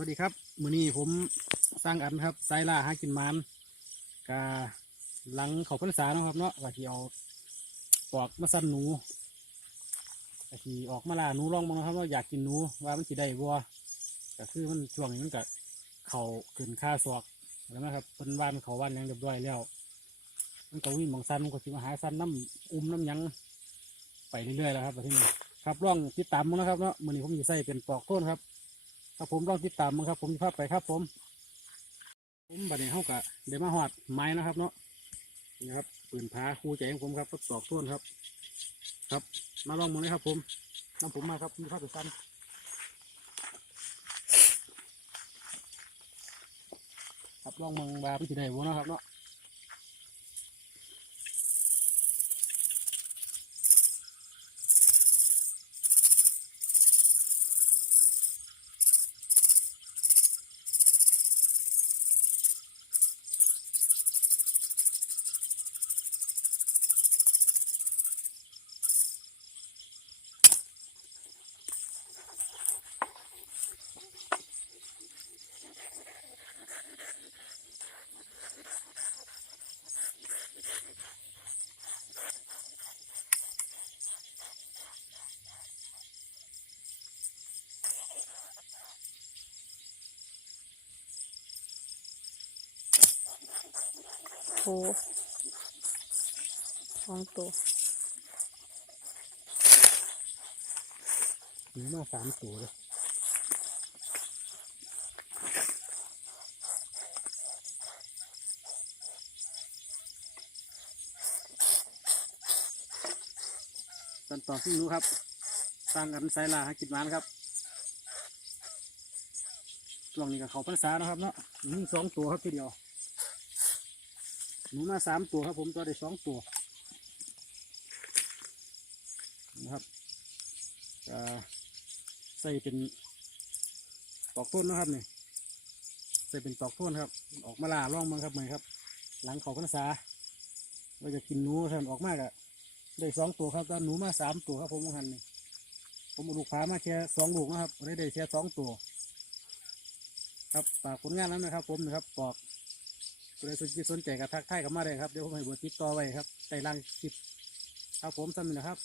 วัสดีครับมื้อนี้ผมสร้างอันครับไซล่าหากินมันกาหลังเขาพรรษานะครับเนาะว่าที่เอาปอกมาสั่นหนูก็ที่ออกมาล่าหนูลองมองนะครับว่าอยากกินหนูว่ามันสิได้บัวก็คือมันช่วงนี้มันก็เขาขึ้นค่าศอกแล้วนะครับเป็นวันเขาวันยังเรียบร้อยแล้ว มันก็วิ่งมองสั้นมันก็สิมาหาสั้นน้ำอุ้มน้ำยังไปเรื่อยๆแล้วครับประเทศนี้ครับลองติดตามมั้งนะครับเนาะมื้อนี้ผมอยู่ใส่เป็นปอกต้นครับ ครับผมลองติดตามมั้งครับ ผมจะพไปครับ ผมผมบัดนี้เขากะเดี๋ยวมาหอดไม้นะครับ เนาะนี่ครับปืนพาคู่ใจของผมครับทดสอบต้นครับ ครับ มาลองมึงเลยครับ ผมน้ำผมมาครับมีข้าวตัวสั้นครับลองมึงบาพี่สิได้บัวนะครับเนาะ โหสองตัวหนูมาสามตัวเลยขั้นตอนที่หนูครับสร้างกันไซลาให้กินหวานครับช่วงนี้ก็เขาพรรษานะครับเนาะหนูสองตัวครับทีเดียว นูมาสามตัวครับผมตัวได้สองตัวนะครับใส่เป็นตอกต้นนะครับนี่ใส่เป็นตอกต้นครับ ออกมาล่าล่องมังครับเหมยครับ หลังเขาพรรษาเราจะกินหนูท่านออกมากอะได้สองตัวครับแต่หนูมาสามตัวครับผมมองหันนี่ผมอาลูกค้ามาแค่สองลูกนะครับได้ได้แค่สองตัว ครับฝากผลงานนั้นนะครับ ผมนะครับปอก ผู้ใดสนใจสนใจกับทักทายกับมาเลยครับ เดี๋ยวผมให้เบอร์ติดต่อไว้ครับใต้ล่างคลิปครับผมสำนึกนะครับ